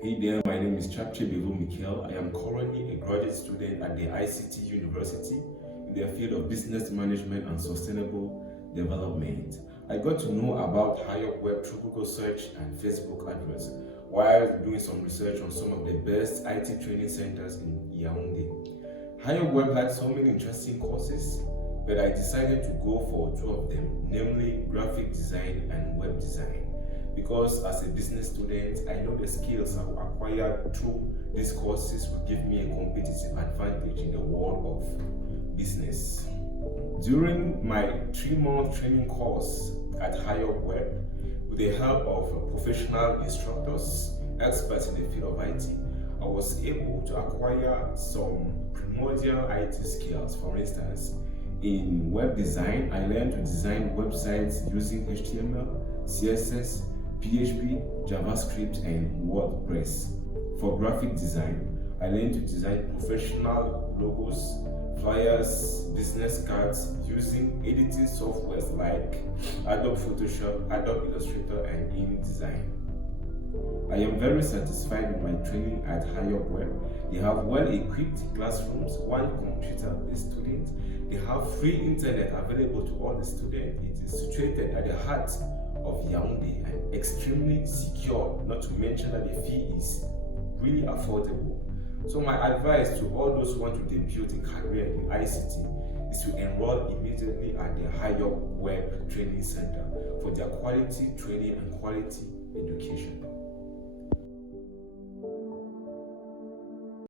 Hey there, my name is Tchaptche Bevo Mickel. I am currently a graduate student at the ICT University in the field of business management and sustainable development. I got to know about Highupweb through Google search and Facebook adverts while doing some research on some of the best IT training centers in Yaoundé. Highupweb had so many interesting courses, but I decided to go for two of them, namely graphic design and web design. Because as a business student, I know the skills I've acquired through these courses will give me a competitive advantage in the world of business. During my 3-month training course at Highupweb, with the help of professional instructors, experts in the field of IT, I was able to acquire some primordial IT skills. For instance, in web design, I learned to design websites using HTML, CSS, PHP, JavaScript, and WordPress. For graphic design, I learned to design professional logos, flyers, business cards using editing softwares like Adobe Photoshop, Adobe Illustrator, and InDesign. I am very satisfied with my training at Highupweb. They have well-equipped classrooms, one computer per student. They have free internet available to all the students. It is situated at the heart of Yaoundé and extremely secure, not to mention that the fee is really affordable. So my advice to all those who want to debut a career in ICT is to enroll immediately at the Highupweb Training Center for their quality training and quality education.